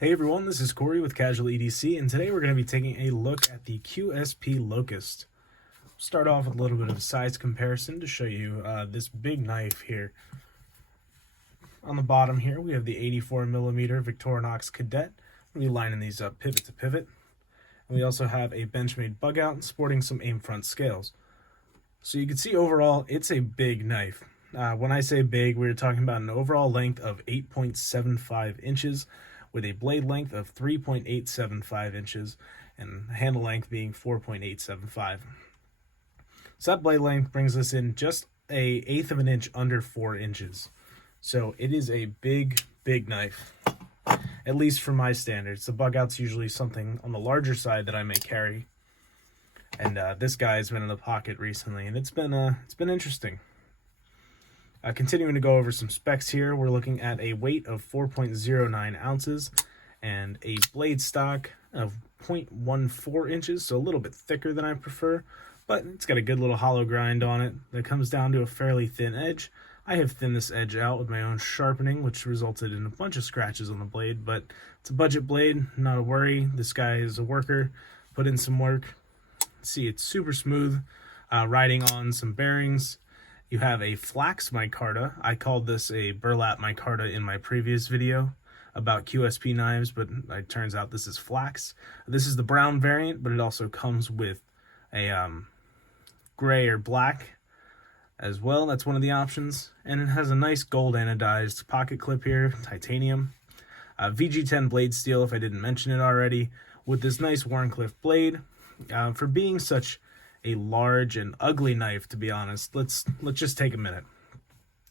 Hey everyone, this is Corey with Casual EDC, and today we're going to be taking a look at the QSP Locust. Start off with a little bit of a size comparison to show you this big knife here. On the bottom here, we have the 84mm Victorinox Cadet. We'll be lining these up pivot to pivot. And we also have a Benchmade bug out sporting some aim front scales. So you can see overall, it's a big knife. When I say big, we're talking about an overall length of 8.75 inches with a blade length of 3.875 inches and handle length being 4.875. So that blade length brings us in just a eighth of an inch under 4 inches. So it is a big knife, at least for my standards. The bug out's usually something on the larger side that I may carry. And this guy's been in the pocket recently, and it's been interesting. Continuing to go over some specs here, we're looking at a weight of 4.09 ounces and a blade stock of 0.14 inches, so a little bit thicker than I prefer, but it's got a good little hollow grind on it that comes down to a fairly thin edge. I have thinned this edge out with my own sharpening, which resulted in a bunch of scratches on the blade, but it's a budget blade, not a worry. This guy is a worker, put in some work. See, it's super smooth, riding on some bearings. You have a flax micarta. I called this a burlap micarta in my previous video about QSP knives, but it turns out this is flax. This is the brown variant, but it also comes with a gray or black as well. That's one of the options. And it has a nice gold anodized pocket clip here, titanium. VG10 blade steel, if I didn't mention it already, with this nice Wharncliffe blade. For being such a large and ugly knife, to be honest, let's just take a minute.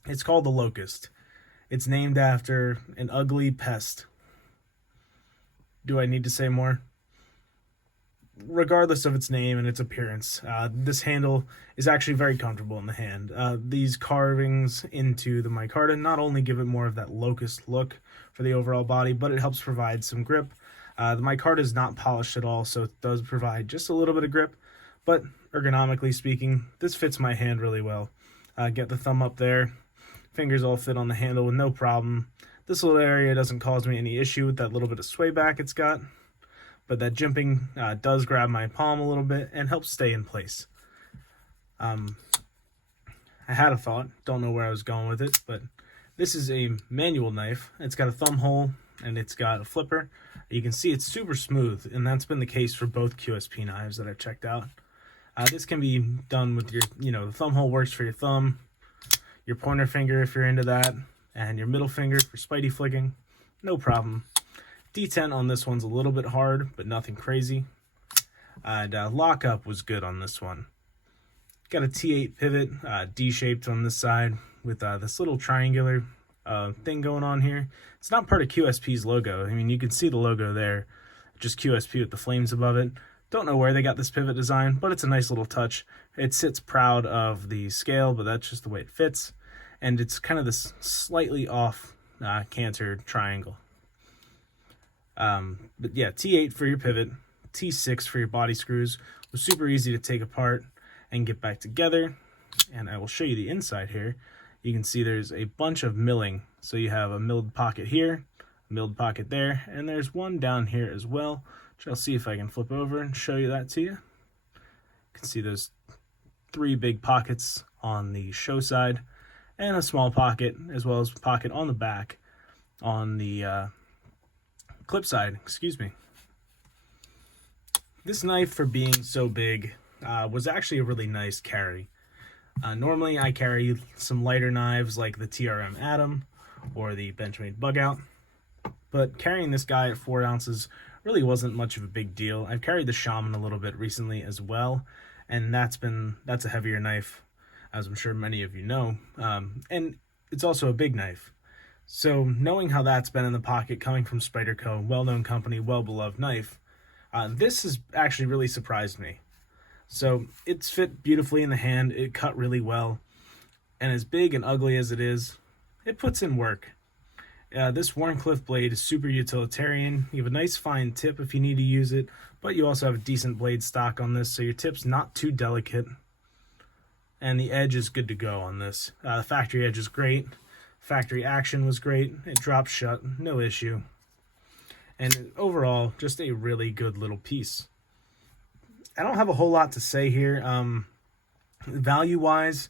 It's called the Locust. It's named after an ugly pest. Do I need to say more? Regardless of its name and its appearance, this handle is actually very comfortable in the hand. These carvings into the micarta not only give it more of that locust look for the overall body, but it helps provide some grip. The micarta is not polished at all, so it does provide just a little bit of grip, but ergonomically speaking, this fits my hand really well. Get the thumb up there, fingers all fit on the handle with no problem. This little area doesn't cause me any issue with that little bit of sway back it's got, but that jimping does grab my palm a little bit and helps stay in place. I had a thought, don't know where I was going with it, but this is a manual knife. It's got a thumb hole and it's got a flipper. You can see it's super smooth, and that's been the case for both QSP knives that I've checked out. This can be done with your, the thumb hole works for your thumb, your pointer finger if you're into that, and your middle finger for spidey flicking. No problem. D10 on this one's a little bit hard, but nothing crazy. And lockup was good on this one. Got a T8 pivot, D-shaped on this side, with this little triangular thing going on here. It's not part of QSP's logo. I mean, you can see the logo there, just QSP with the flames above it. Don't know where they got this pivot design, but it's a nice little touch. It sits proud of the scale, but that's just the way it fits. And it's kind of this slightly off canter triangle. But yeah, T8 for your pivot, T6 for your body screws. It was super easy to take apart and get back together. And I will show you the inside here. You can see there's a bunch of milling. So you have a milled pocket here, a milled pocket there, and there's one down here as well. I'll see if I can flip over and show you that to you. You can see those 3 big pockets on the show side and a small pocket, as well as a pocket on the back on the clip side, excuse me. This knife, for being so big, was actually a really nice carry. Normally I carry some lighter knives like the TRM Atom or the Benchmade bug out, but carrying this guy at 4 ounces really wasn't much of a big deal. I've carried the Shaman a little bit recently as well, and that's a heavier knife, as I'm sure many of you know, and it's also a big knife. So knowing how that's been in the pocket, coming from Spyderco, well-known company, well-beloved knife, this has actually really surprised me. So it's fit beautifully in the hand, it cut really well, and as big and ugly as it is, it puts in work. This Wharncliffe blade is super utilitarian. You have a nice fine tip if you need to use it, but you also have a decent blade stock on this, so your tip's not too delicate. And the edge is good to go on this. The factory edge is great. Factory action was great. It drops shut, no issue. and overall, just a really good little piece. I don't have a whole lot to say here. Value-wise,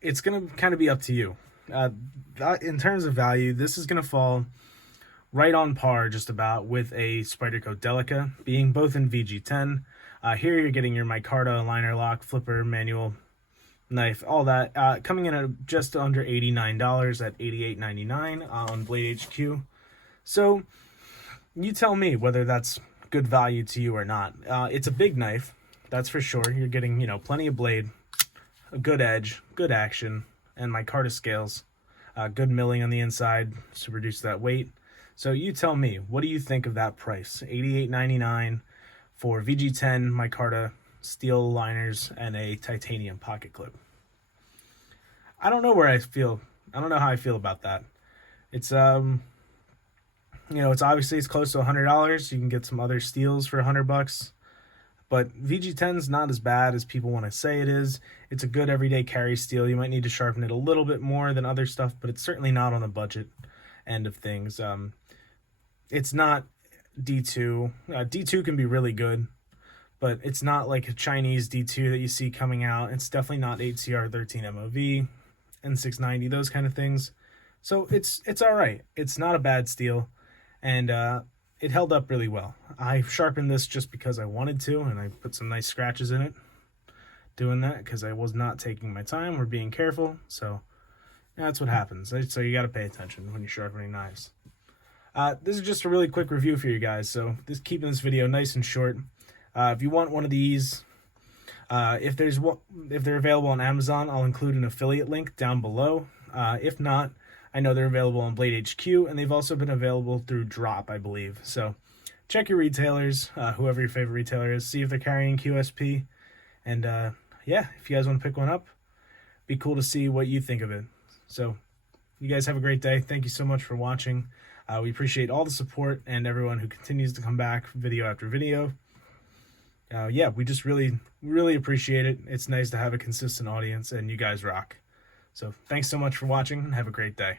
it's going to kind of be up to you. In terms of value, this is going to fall right on par just about with a Spyderco Delica, being both in VG10. Here you're getting your micarta, liner lock, flipper, manual, knife, all that, coming in at just under $89 at $88.99 on Blade HQ. So you tell me whether that's good value to you or not. It's a big knife, that's for sure. You're getting, plenty of blade, a good edge, good action, and micarta scales, good milling on the inside to reduce that weight. So you tell me, what do you think of that price? $88.99 for VG10 micarta, steel liners, and a titanium pocket clip. I don't know where I feel. I don't know how I feel about that. It's it's obviously it's close to $100. You can get some other steels for $100, but VG10's not as bad as people want to say it is. It's a good everyday carry steel. You might need to sharpen it a little bit more than other stuff, but it's certainly not on the budget end of things. It's not D2. D2 can be really good, but it's not like a Chinese D2 that you see coming out. It's definitely not HCR13 MOV, N690, those kind of things. So it's all right. It's not a bad steel, and it held up really well. I sharpened this just because I wanted to, and I put some nice scratches in it doing that because I was not taking my time or being careful. So that's what happens. So you got to pay attention when you're sharpening knives. This is just a really quick review for you guys, so keeping this video nice and short. If you want one of these, if they're available on Amazon, I'll include an affiliate link down below. If not, I know they're available on Blade HQ, and they've also been available through Drop, I believe. So check your retailers, whoever your favorite retailer is, see if they're carrying QSP, and yeah, if you guys want to pick one up, be cool to see what you think of it. So you guys have a great day. Thank you so much for watching. We appreciate all the support and everyone who continues to come back video after video. Yeah, we just really appreciate it. It's nice to have a consistent audience, and you guys rock. So thanks so much for watching, and have a great day.